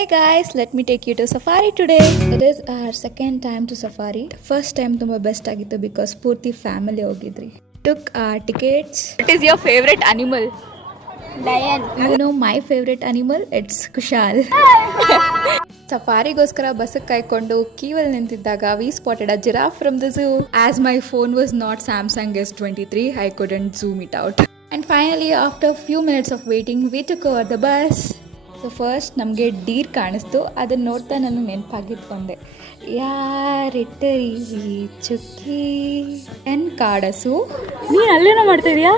Hey guys, let me take you to Safari today. It is our second time to Safari. First time ತುಂಬಾ best ಆಗಿತ್ತು because ಪೂರ್ತಿ family ಹೋಗಿದ್ರಿ. Took our tickets. What is your favorite animal? Lion. You know my favorite animal? It's Kushal. ಸಫಾರಿಗೋಸ್ಕರ ಬಸ್ಸಿಗೆ ಕಾಯ್ಕೊಂಡು ಕ್ಯೂವಲ್ಲಿ ನಿಂತಿದ್ದಾಗ we spotted a giraffe from the zoo. As my phone was not Samsung S23, I couldn't zoom it out. And finally, after few minutes of waiting, we took over the bus. So first ನಮಗೆ Deere ಕಾಣಿಸ್ತು. ಅದನ್ನು ನೋಡ್ತಾ ನಾನು ನೆನಪಾಗಿಟ್ಕೊಂಡೆ, ಯಾರಿಟ್ಟರಿ ಚುಕ್ಕಿ N ಕಾಡಸು. ನೀನು ಅಲ್ಲೇನೋ ಮಾಡ್ತಿದ್ಯಾ?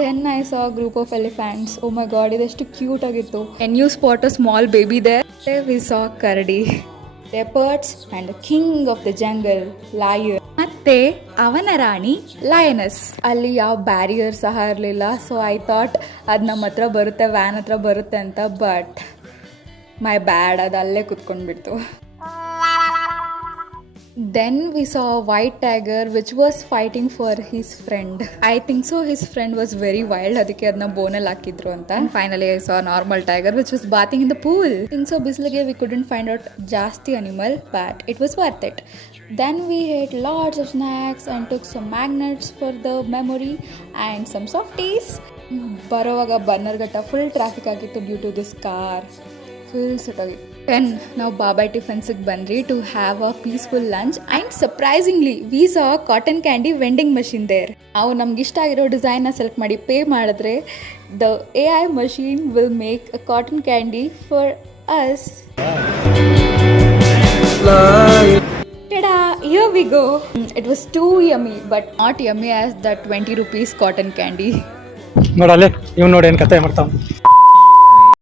Then I saw a group of elephants. Oh my god, ಇದೆಷ್ಟು ಕ್ಯೂಟ್ ಆಗಿತ್ತು. Can you spot a small baby there? There we saw Kardi, leopards and the king of the jungle, lion. ಮತ್ತೆ ಅವನ ರಾಣಿ ಲಯನಸ್. ಅಲ್ಲಿ ಯಾವ barrier ಸಹ ಇರಲಿಲ್ಲ. So I thought ಅದು ನಮ್ಮ ಹತ್ರ ಬರುತ್ತೆ, ವ್ಯಾನ್ ಹತ್ರ ಬರುತ್ತೆ ಅಂತ. ಬಟ್ ಮೈ ಬ್ಯಾಡ್, ಅದು ಅಲ್ಲೇ ಕುತ್ಕೊಂಡ್ಬಿಡ್ತು. Then we saw a white tiger which was fighting for his friend. I think so his friend was very wild, ಅದಕ್ಕೆ ಅದನ್ನ ಬೋನಲ್ಲಿ ಹಾಕಿದ್ರು ಅಂತ. Finally I saw a normal tiger which was bathing in the pool. I think so ಬಿಸಿಲಿಗೆ we couldn't find out ಜಾಸ್ತಿ animal, but it was worth it. Then we ate lots of snacks and took some magnets for the memory and some softies. ಬರೋವಾಗ Bannerghatta full traffic ಆಗಿತ್ತು due to this car. Full ಸುಟ್ಟೋಗಿತ್ತು. Then ನಾವು ಬಾಬಾ ಟಿಫನ್ಸಿಗೆ ಬಂದ್ರಿ to have a peaceful lunch. And surprisingly we saw cotton candy vending machine there. ನಾವು ನಮ್ಗೆ ಇಷ್ಟ ಆಗಿರೋ ಡಿಸೈನ್ನ ಸೆಲೆಕ್ಟ್ ಮಾಡಿ ಪೇ ಮಾಡಿದ್ರೆ the AI machine will make a cotton candy for us. Ta-da! Here we go. It was too yummy, but not yummy as the 20 rupees cotton candy. ನೋಡಲ್ಲಿ ಇವ್ ನೋಡಿ ಏನು ಕತೆ ಮಾಡ್ತಾವ.